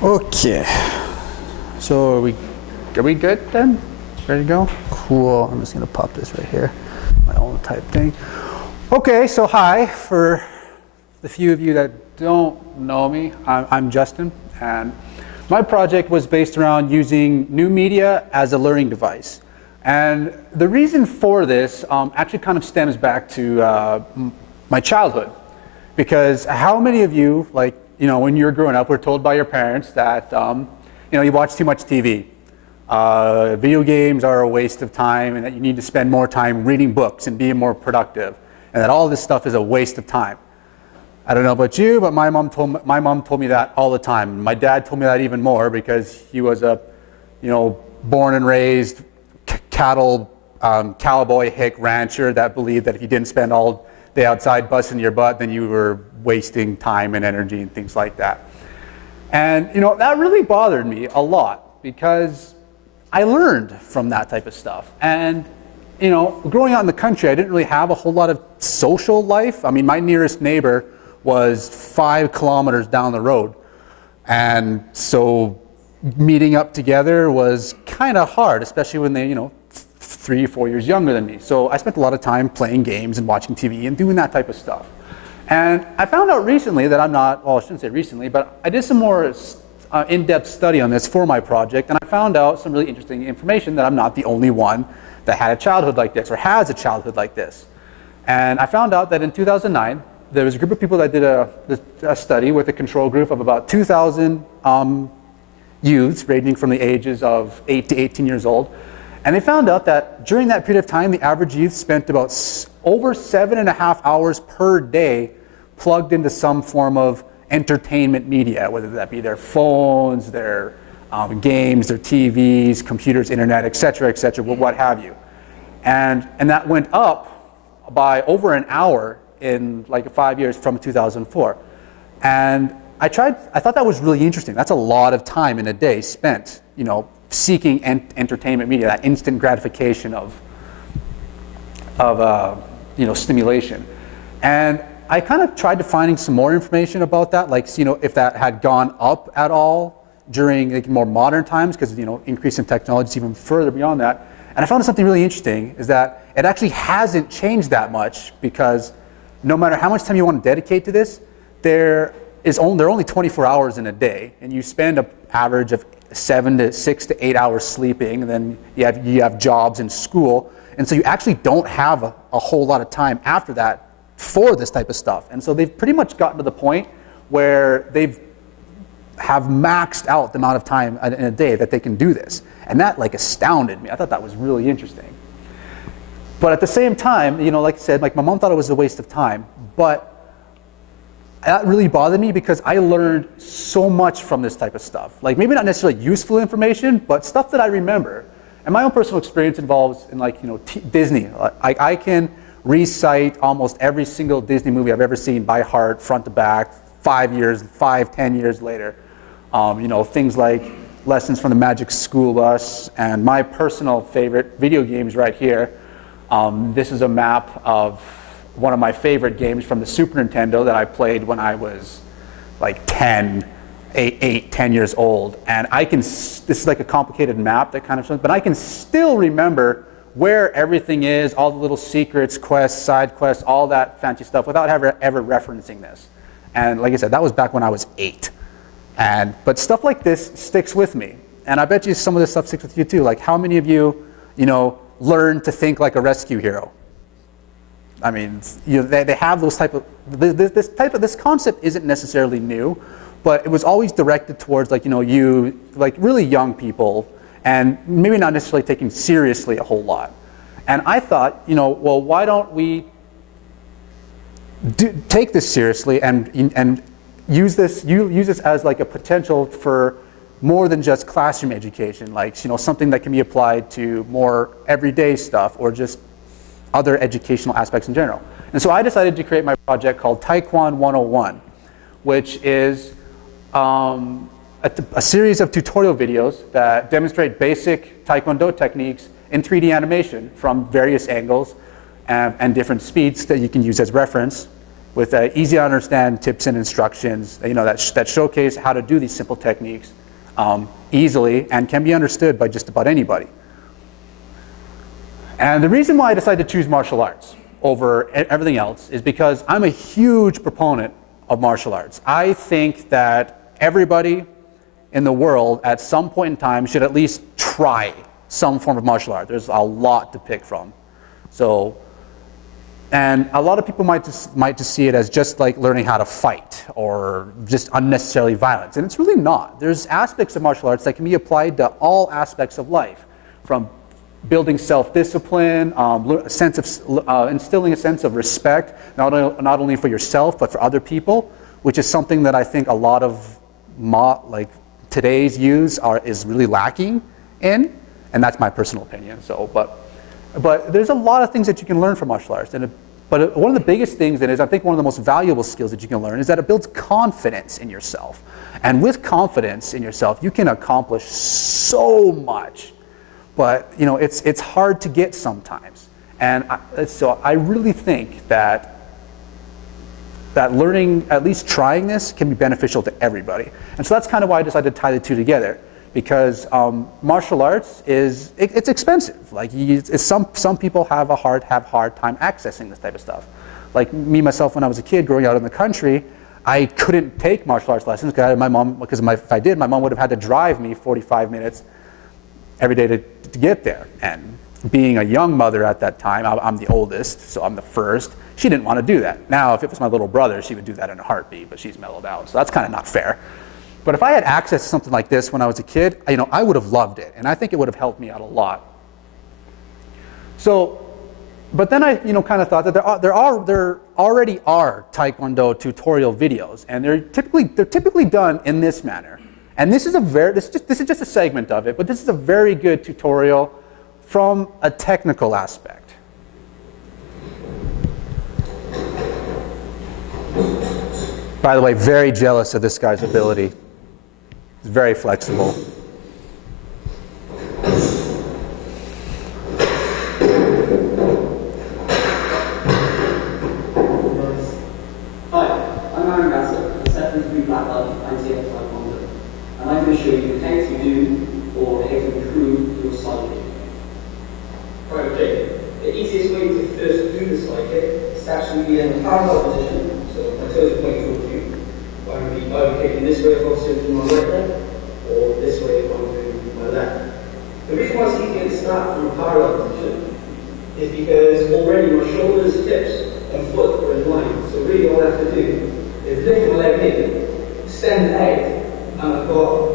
Okay, so are we good then? Ready to go? Cool. I'm just gonna pop this right here, my own type thing. Okay, so hi, for the few of you that don't know me, I'm Justin, and my project was based around using new media as a learning device. And the reason for this actually kind of stems back to my childhood. Because how many of you, like, when you were growing up, were told by your parents that, you watch too much TV. Video games are a waste of time, and that you need to spend more time reading books and being more productive, and that all this stuff is a waste of time. I don't know about you, but my mom told me that all the time. My dad told me that even more because he was a, born and raised cattle cowboy hick rancher that believed that if you didn't spend all day outside busting your butt, then you were wasting time and energy and things like that. And that really bothered me a lot because I learned from that type of stuff. And growing out in the country, I didn't really have a whole lot of social life. I mean, my nearest neighbor was 5 kilometers down the road. And so meeting up together was kind of hard, especially when they, 3 or 4 years younger than me. So I spent a lot of time playing games and watching TV and doing that type of stuff. And I found out recently that I'm not, well, I shouldn't say recently, but I did some more in-depth study on this for my project, and I found out some really interesting information that I'm not the only one that had a childhood like this or has a childhood like this. And I found out that in 2009, there was a group of people that did a study with a control group of about 2,000 youths ranging from the ages of 8 to 18 years old. And they found out that during that period of time, the average youth spent about over 7.5 hours per day plugged into some form of entertainment media, whether that be their phones, their games, their TVs, computers, internet, et cetera, what have you. And that went up by over an hour in like 5 years from 2004. And I thought that was really interesting. That's a lot of time in a day spent, seeking entertainment media, that instant gratification of stimulation. And I kind of tried to finding some more information about that, like, if that had gone up at all during more modern times, because, increase in technology is even further beyond that. And I found something really interesting is that it actually hasn't changed that much, because no matter how much time you want to dedicate to this, there are only 24 hours in a day, and you spend an average of 6 to 8 hours sleeping, and then you have jobs and school, and so you actually don't have a whole lot of time after that for this type of stuff. And so they've pretty much gotten to the point where have maxed out the amount of time in a day that they can do this, and that astounded me. I thought that was really interesting. But at the same time, like I said, my mom thought it was a waste of time, but that really bothered me because I learned so much from this type of stuff. Like, maybe not necessarily useful information, but stuff that I remember. And my own personal experience involves in Disney. I can recite almost every single Disney movie I've ever seen by heart, front to back, 10 years later. Things like Lessons from the Magic School Bus, and my personal favorite video games right here. This is a map of one of my favorite games from the Super Nintendo that I played when I was like 10 years old. And this is like a complicated map that kind of shows, but I can still remember where everything is, all the little secrets, quests, side quests, all that fancy stuff without ever referencing this. And like I said, that was back when I was 8. But stuff like this sticks with me. And I bet you some of this stuff sticks with you too. Like, how many of you, learn to think like a rescue hero? I mean, they have those this concept isn't necessarily new, but it was always directed towards really young people, and maybe not necessarily taken seriously a whole lot. And I thought, well, why don't we take this seriously and use this as like a potential for more than just classroom education, something that can be applied to more everyday stuff or just other educational aspects in general. And so I decided to create my project called Tae Kwon 101, which is a series of tutorial videos that demonstrate basic Taekwondo techniques in 3D animation from various angles and different speeds that you can use as reference. with easy to understand tips and instructions, that showcase how to do these simple techniques easily and can be understood by just about anybody. And the reason why I decided to choose martial arts over everything else is because I'm a huge proponent of martial arts. I think that everybody in the world at some point in time should at least try some form of martial art. There's a lot to pick from. So, and a lot of people might just see it as just like learning how to fight or just unnecessarily violence. And it's really not. There's aspects of martial arts that can be applied to all aspects of life, from building self-discipline, instilling a sense of respect, not only for yourself but for other people, which is something that I think a lot of today's youth is really lacking in, and that's my personal opinion. So, but there's a lot of things that you can learn from martial arts, but one of the biggest things that is, I think, one of the most valuable skills that you can learn is that it builds confidence in yourself, and with confidence in yourself, you can accomplish so much. But it's hard to get sometimes, and so I really think that learning, at least trying this, can be beneficial to everybody. And so that's kind of why I decided to tie the two together, because martial arts it's expensive. Like some people have a hard time accessing this type of stuff. Like me myself, when I was a kid growing out in the country, I couldn't take martial arts lessons because if I did, my mom would have had to drive me 45 minutes every day to get there. And being a young mother at that time, I'm the oldest, so I'm the first. She didn't want to do that. Now, if it was my little brother, she would do that in a heartbeat, but she's mellowed out, so that's kind of not fair. But if I had access to something like this when I was a kid, I would have loved it, and I think it would have helped me out a lot. So, but then I kind of thought that there already are Taekwondo tutorial videos, and they're typically done in this manner. And this is just a segment of it, but this is a very good tutorial from a technical aspect. By the way, very jealous of this guy's ability. He's very flexible. I'm going to show you how to do or how to improve your side kick. Right, okay. The easiest way to first do the side kick is to actually be in a parallel position. So my toes are pointing towards you. I'm going to be either kicking this way if I'm doing my right leg, or this way if I'm doing my left. The reason why it's easier to start from a parallel position is because already my shoulders, hips, and foot are in line. So really all I have to do is lift my leg in, extend out, and I've got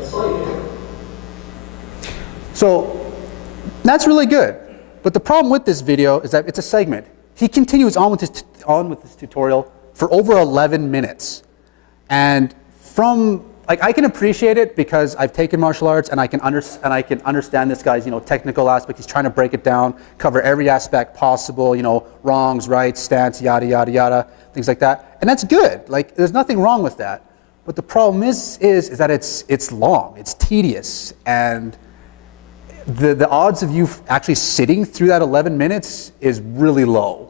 a side kick. So that's really good. But the problem with this video is that it's a segment. He continues on with this tutorial for over 11 minutes. And I can appreciate it because I've taken martial arts and I can understand this guy's technical aspect. He's trying to break it down, cover every aspect possible, wrongs, rights, stance, yada yada yada, things like that. And that's good. Like there's nothing wrong with that. But the problem is that it's long, it's tedious, and the odds of you actually sitting through that 11 minutes is really low,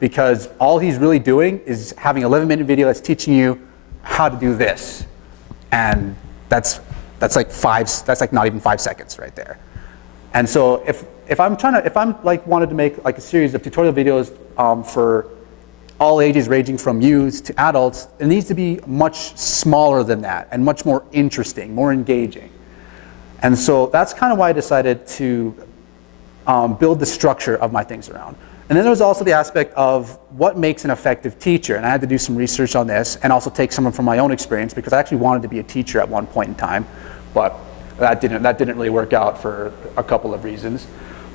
because all he's really doing is having an 11-minute video that's teaching you how to do this, and that's like not even 5 seconds right there. And so if I'm wanted to make like a series of tutorial videos for all ages ranging from youth to adults, it needs to be much smaller than that and much more interesting, more engaging. And so that's kind of why I decided to build the structure of my things around. And then there's also the aspect of what makes an effective teacher. And I had to do some research on this and also take some from my own experience, because I actually wanted to be a teacher at one point in time, but that didn't really work out for a couple of reasons.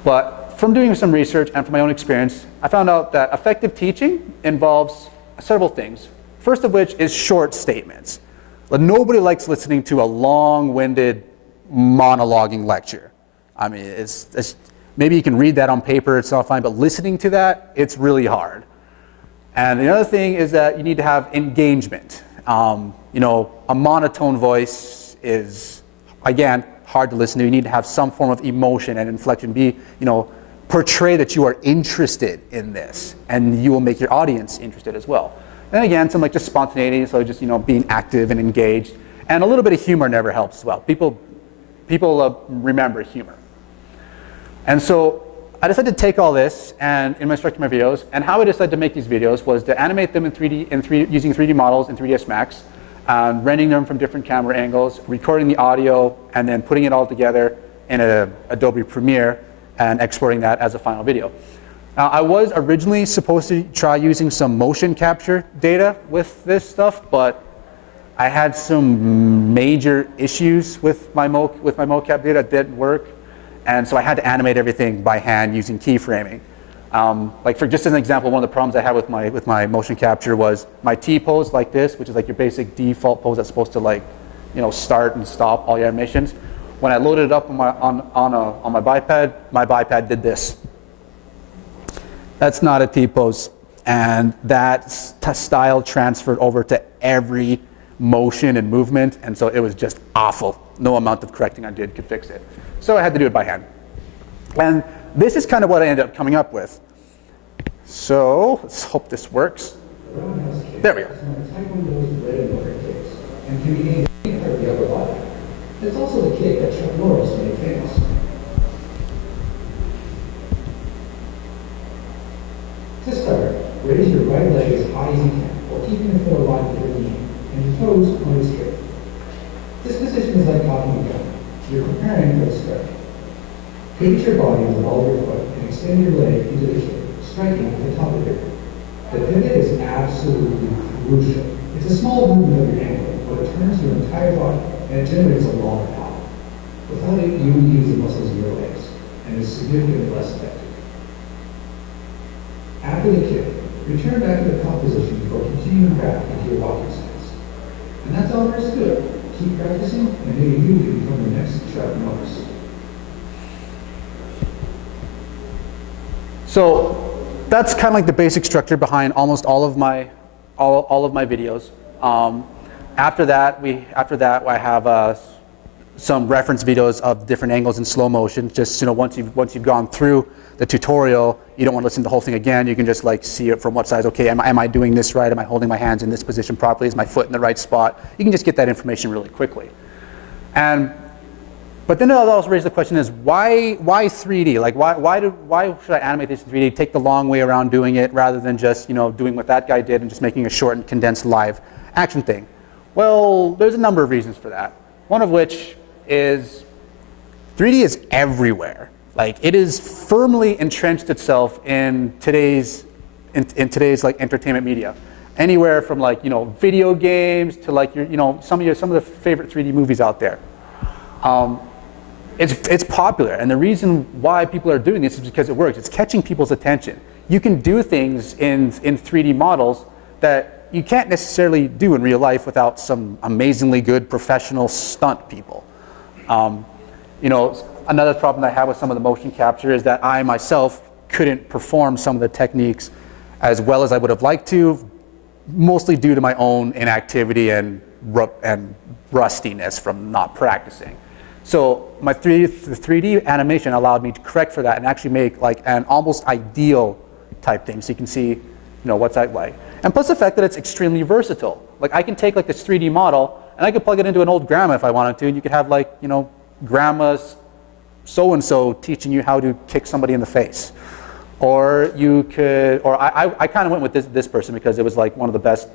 But from doing some research and from my own experience, I found out that effective teaching involves several things. First of which is short statements. Nobody likes listening to a long-winded monologuing lecture. I mean, maybe you can read that on paper, it's all fine, but listening to that, it's really hard. And the other thing is that you need to have engagement. A monotone voice is, again, hard to listen to. You need to have some form of emotion and inflection. portray that you are interested in this, and you will make your audience interested as well. And again, some like just spontaneity, so just being active and engaged, and a little bit of humor never helps as well. People remember humor. And so I decided to take all this and in my structure my videos, and how I decided to make these videos was to animate them in 3D using 3D models in 3ds Max, rendering them from different camera angles, recording the audio, and then putting it all together in Adobe Premiere and exporting that as a final video. Now, I was originally supposed to try using some motion capture data with this stuff, but I had some major issues with my mocap data that didn't work, and so I had to animate everything by hand using keyframing. Like for just an example, one of the problems I had with my motion capture was my T pose like this, which is like your basic default pose that's supposed to start and stop all your animations. When I loaded it up on my biped did this. That's not a T pose, and that style transferred over to every motion and movement, and so it was just awful. No amount of correcting I did could fix it. So I had to do it by hand. And this is kind of what I ended up coming up with. So let's hope this works. There we go. It's also the kick that Chuck Norris made famous. To start, raise your right leg as high as you can, while keeping the foot aligned with your knee, and your toes pointed straight. This position is like cocking a gun. You're preparing for the start. Pivot your body with all your foot and extend your leg into the kick, striking at the top of your foot. The pivot is absolutely crucial. It's a small movement of your ankle, but it turns your entire body, and it generates a lot of power. Without it, you would use the muscles of your legs, and it's significantly less effective. After the kick, return back to the top position before continuing back into your walking stance. And that's all there is to it. Keep practicing, and maybe you can become the next Chuck Norris. So that's kind of like the basic structure behind almost all of my videos. After that, I have some reference videos of different angles in slow motion. Just once you've gone through the tutorial, you don't want to listen to the whole thing again. You can just like see it from what size. Okay, am I doing this right? Am I holding my hands in this position properly? Is my foot in the right spot? You can just get that information really quickly. But then it also raises the question: is why 3D? Like why should I animate this in 3D? Take the long way around doing it rather than just doing what that guy did and just making a short and condensed live action thing. Well, there's a number of reasons for that. One of which is 3D is everywhere. Like it is firmly entrenched itself in today's like entertainment media. Anywhere from like video games to like some of the favorite 3D movies out there. It's popular, and the reason why people are doing this is because it works. It's catching people's attention. You can do things in 3D models that you can't necessarily do in real life without some amazingly good professional stunt people. Another problem I have with some of the motion capture is that I myself couldn't perform some of the techniques as well as I would have liked to, mostly due to my own inactivity and rustiness from not practicing. So the 3D animation allowed me to correct for that and actually make like an almost ideal type thing, so you can see what's that like. And plus the fact that it's extremely versatile. Like I can take like this 3D model and I could plug it into an old grandma if I wanted to, and you could have like grandma's so-and-so teaching you how to kick somebody in the face. Or you could, or I kind of went with this person because it was like one of the best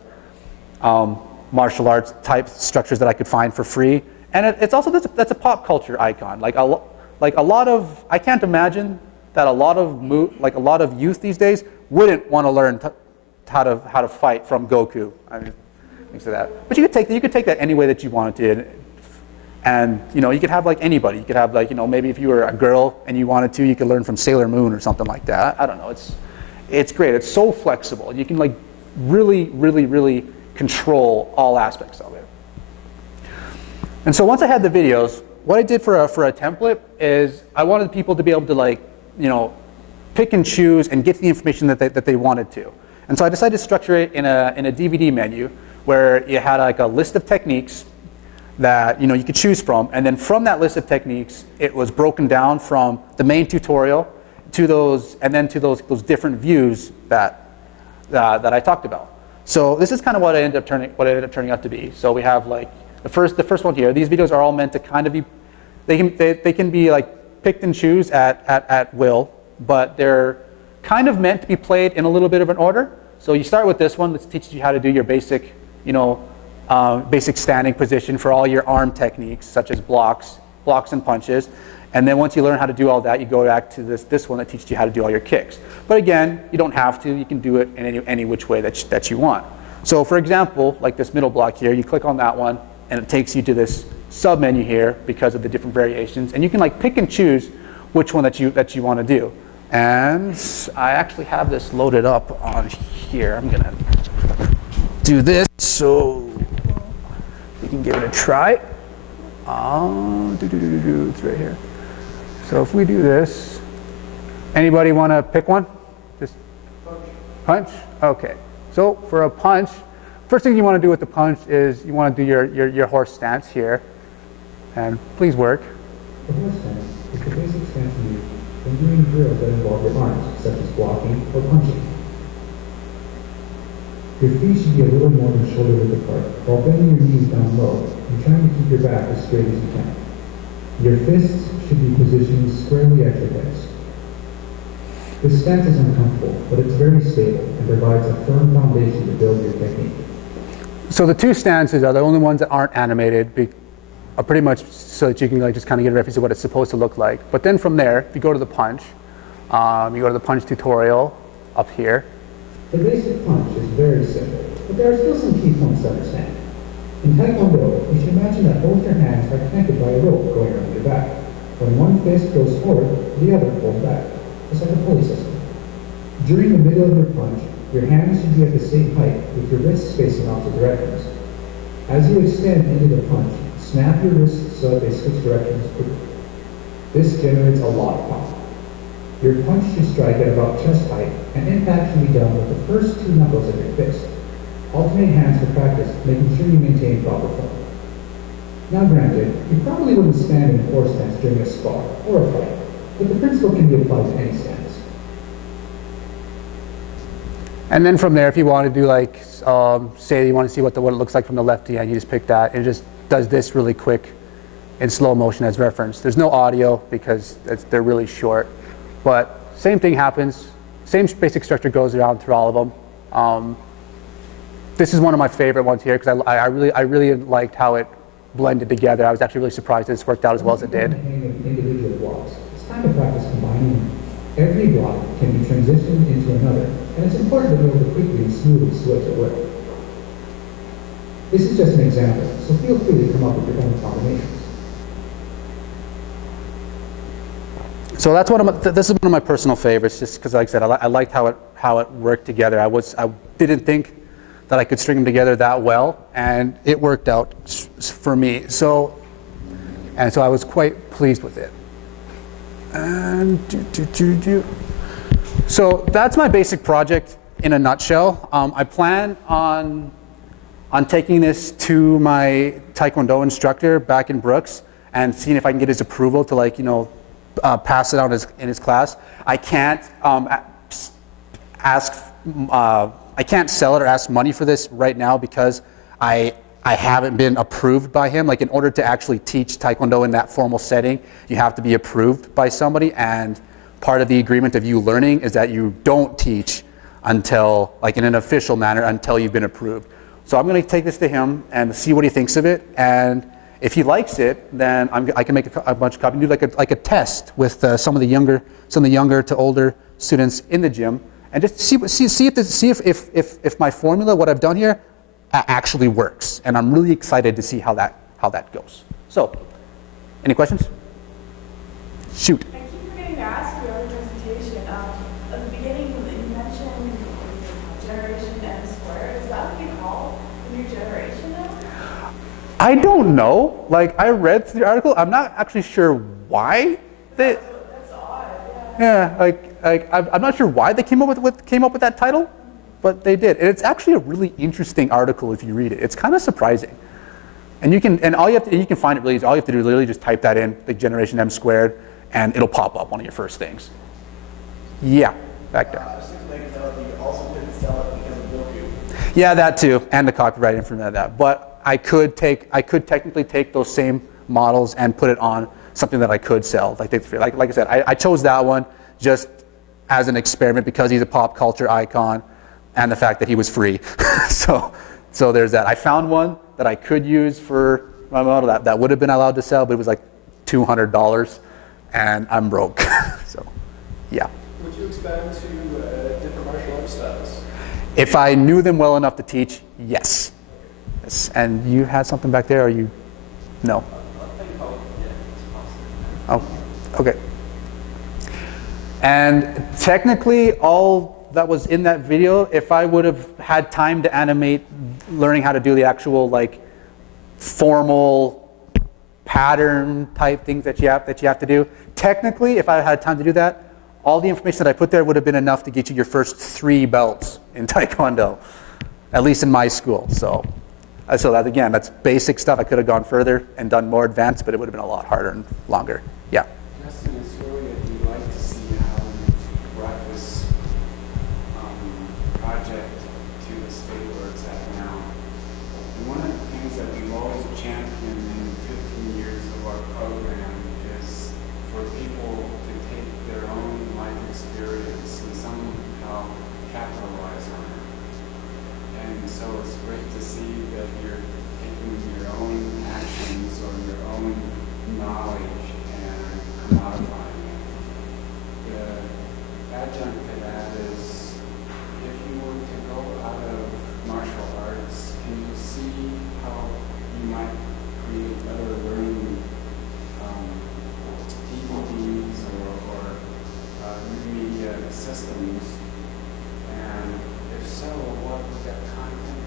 martial arts type structures that I could find for free. And it's also, that's a pop culture icon. Like a lot of, I can't imagine that a lot of youth these days wouldn't want to learn how to fight from Goku. I mean, things like that. But you could take that any way that you wanted to. And you could have like anybody. You could have like maybe if you were a girl and you wanted to, you could learn from Sailor Moon or something like that. I don't know. It's great. It's so flexible. You can like really, really, really control all aspects of it. And so once I had the videos, what I did for a template is I wanted people to be able to like pick and choose and get the information that they wanted to. And so I decided to structure it in a DVD menu where you had like a list of techniques that you could choose from, and then from that list of techniques, it was broken down from the main tutorial to those different views that I talked about. So this is kind of what it ended up turning out to be. So we have like the first one here. These videos are all meant to kind of be, they can be like picked and choose at will, but they're kind of meant to be played in a little bit of an order. So you start with this one, which teaches you how to do your basic, basic standing position for all your arm techniques, such as blocks and punches. And then once you learn how to do all that, you go back to this one that teaches you how to do all your kicks. But again, you don't have to. You can do it in any which way that you want. So for example, like this middle block here, you click on that one, and it takes you to this sub-menu here because of the different variations. And you can like pick and choose which one that you want to do. And I actually have this loaded up on here. I'm gonna do this so you can give it a try. It's right here. So if we do this, anybody want to pick one? Just punch? Okay. So for a punch, first thing you want to do with the punch is you want to do your horse stance here. And please work. The horse stance is the basic stance you use when doing drills that involve your arms, such as blocking or punching. Your feet should be a little more than shoulder width apart, while bending your knees down low and trying to keep your back as straight as you can. Your fists should be positioned squarely at your hips. This stance is uncomfortable, but it's very stable and provides a firm foundation to build your technique. So the two stances are the only ones that aren't animated, are pretty much so that you can like just kind of get a reference of what it's supposed to look like. But then from there, if you go to the punch, you go to the punch tutorial up here. The basic punch is very simple, but there are still some key points to understand. In Tae Kwon, you should imagine that both your hands are connected by a rope going around your back. When one fist goes forward, the other pulls back. It's like a pulley system. During the middle of your punch, your hands should be at the same height with your wrists facing opposite directions. As you extend into the punch, snap your wrists so that they switch directions quickly. This generates a lot of power. Your punch should strike at about chest height, and impact should be done with the first two knuckles of your fist. Alternate hands for practice, making sure you maintain proper form. Now granted, you probably wouldn't stand in a horse stance during a spar or a fight, but the principle can be applied to any stance. And then from there, if you want to do like, say you want to see what it looks like from the lefty hand, you just pick that, and it just does this really quick in slow motion as reference. There's no audio because they're really short, but same thing happens. Same basic structure goes around through all of them. This is one of my favorite ones here because I really liked how it blended together. I was actually really surprised this worked out as well as it did. Individual blocks. It's time to practice combining. Every block can be transitioned into another, and it's important to be able to quickly and smoothly switch at will. This is just an example, so feel free to come up with your own combinations. So that's this is one of my personal favorites, just because, like I said, I liked how it worked together. I didn't think that I could string them together that well, and it worked out for me. So I was quite pleased with it. And so that's my basic project in a nutshell. I plan on taking this to my Taekwondo instructor back in Brooks and seeing if I can get his approval to pass it out in his class. I can't I can't sell it or ask money for this right now because I haven't been approved by him. Like, in order to actually teach Taekwondo in that formal setting, you have to be approved by somebody, and part of the agreement of you learning is that you don't teach until, like in an official manner, until you've been approved. So I'm going to take this to him and see what he thinks of it, and if he likes it, then I can make a bunch of copies and do like a test with some of the younger to older students in the gym, and just see if my formula, what I've done here, actually works. And I'm really excited to see how that goes. So, any questions? Shoot. I keep forgetting to ask you on the presentation. At the beginning, you mentioned Generation M squared. Is that what you call the new generation now? I don't know. Like, I read through the article. I'm not actually sure why they. That's odd. Yeah, I'm not sure why they came up with that title, but they did. And it's actually a really interesting article if you read it. It's kind of surprising. And you can find it really easy. All you have to do is literally just type that in, the Generation M squared, and it'll pop up one of your first things. Yeah, back there. You also couldn't sell it because of mildew. Yeah, that too, and the copyright information of that. But I could technically take those same models and put it on something that I could sell. Like I said, I chose that one just as an experiment because he's a pop culture icon, and the fact that he was free. so there's that. I found one that I could use for my model that would have been allowed to sell, but it was like $200, and I'm broke. So, yeah. Would you expand to different martial arts styles? If I knew them well enough to teach, yes. Yes. And you had something back there, or you? No. Oh, okay. And technically, all that was in that video, if I would have had time to animate, learning how to do the actual like formal pattern type things that you have to do, technically, if I had time to do that, all the information that I put there would have been enough to get you your first 3 belts in Taekwondo, at least in my school. So that again, that's basic stuff. I could have gone further and done more advanced, but it would have been a lot harder and longer. Yeah. Justin, it's really we'd like to see how you brought this project to the state where it's at now. And one of the things that we've always championed in 15 years of our program is for people to take their own life experience and somehow capitalize on it. And so it's great to see that you're taking your own actions or your own knowledge and commodifying it. The adjunct to that is if you were to go out of martial arts, can you see how you might create other learning DVDs or new media systems? And if so, what would that content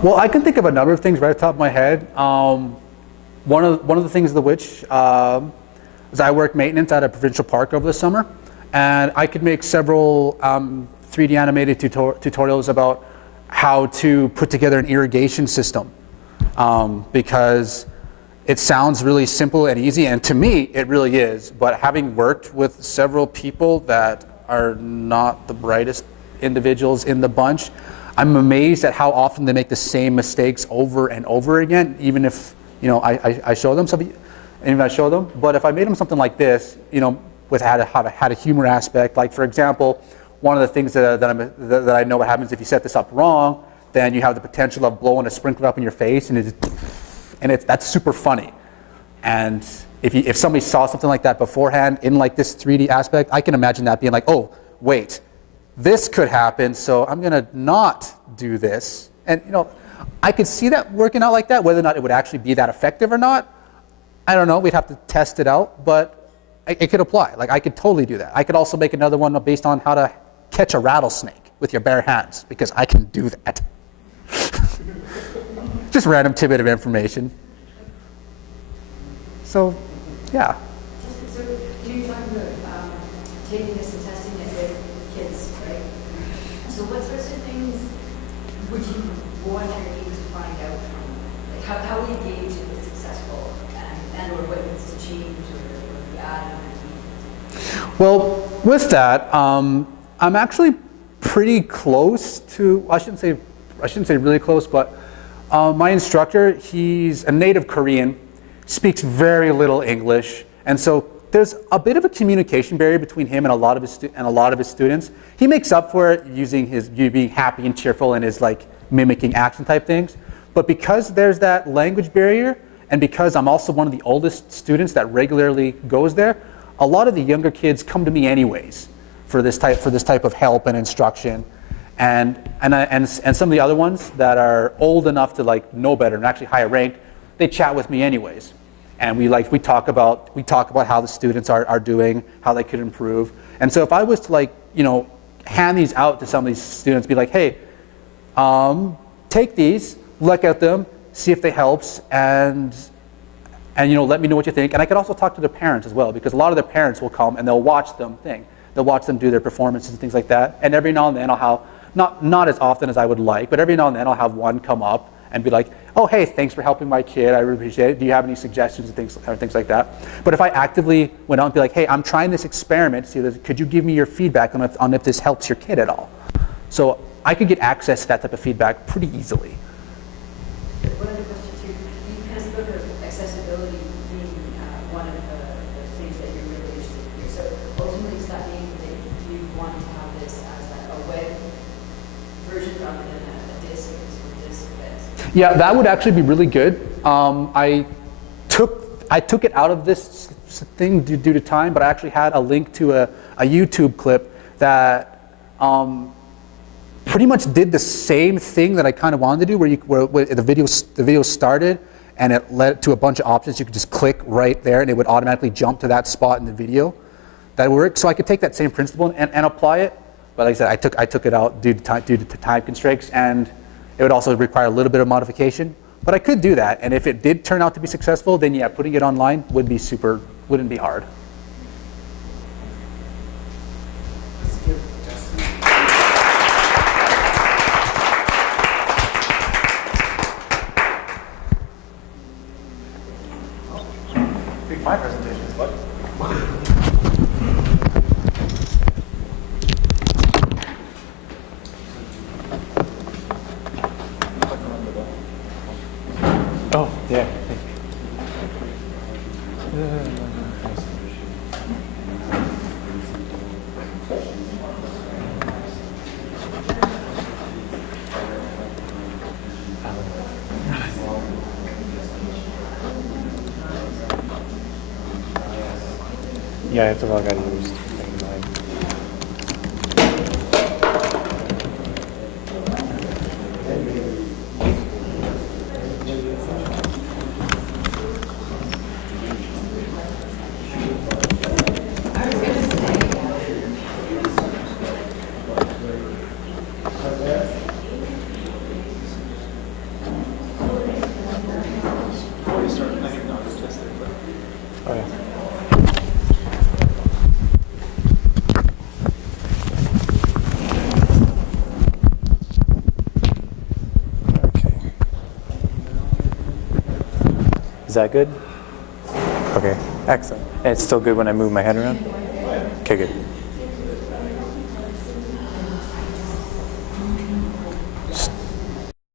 be? Well, I can think of a number of things right off the top of my head. One of the things of which is I worked maintenance at a provincial park over the summer, and I could make several 3D animated tutorials about how to put together an irrigation system, because it sounds really simple and easy, and to me it really is. But having worked with several people that are not the brightest individuals in the bunch, I'm amazed at how often they make the same mistakes over and over again, even if I show them something, and if I show them. But if I made them something like this, with had a humor aspect, like for example, one of the things that I know what happens if you set this up wrong, then you have the potential of blowing a sprinkler up in your face, and that's super funny. And if somebody saw something like that beforehand in like this 3D aspect, I can imagine that being like, oh wait, this could happen, so I'm gonna not do this. And I could see that working out like that. Whether or not it would actually be that effective or not, I don't know. We'd have to test it out, but it could apply. Like I could totally do that. I could also make another one based on how to catch a rattlesnake with your bare hands, because I can do that. Just random tidbit of information. So, yeah. So you're talking about taking this and testing it with kids, right? So what sorts of things would you want your team to find out from? Like how will you gauge if it's successful and or what needs to change or add underneath? Well, with that, I'm actually pretty close to, I shouldn't say really close, but my instructor, he's a native Korean, speaks very little English, and so there's a bit of a communication barrier between him and a lot of his students. He makes up for it using his being happy and cheerful and his like mimicking action type things. But because there's that language barrier, and because I'm also one of the oldest students that regularly goes there, a lot of the younger kids come to me anyways for this type of help and instruction. And some of the other ones that are old enough to like know better and actually higher ranked, they chat with me anyways. And we talk about how the students are doing, how they could improve. And so if I was to hand these out to some of these students, be like, hey, take these, look at them, see if they helps, and let me know what you think. And I could also talk to their parents as well, because a lot of their parents will come and they'll watch them do their performances and things like that. And every now and then I'll have, not as often as I would like, but every now and then I'll have one come up and be like, oh, hey, thanks for helping my kid. I really appreciate it. Do you have any suggestions and things like that? But if I actively went out and be like, hey, I'm trying this experiment. Could you give me your feedback on if this helps your kid at all? So I could get access to that type of feedback pretty easily. One other question too, you kind of spoke of accessibility being one of the things that you're really interested in here. So ultimately, does that mean that you want to have this as a web version rather than a disc or physical disc? Yeah, that would actually be really good. I took it out of this thing due to time, but I actually had a link to a YouTube clip that pretty much did the same thing that I kind of wanted to do, where the video started and it led to a bunch of options. You could just click right there and it would automatically jump to that spot in the video. That worked. So I could take that same principle and apply it. But like I said, I took it out due to time constraints, and it would also require a little bit of modification. But I could do that, and if it did turn out to be successful, then yeah, putting it online wouldn't be hard. Let's give Justin. I think my presentation is what? Oh, yeah. Yeah, I have to log out of yours. Before you start playing, no, it's just there. Oh, yeah. Is that good? Okay, excellent. And it's still good when I move my head around? Okay, good.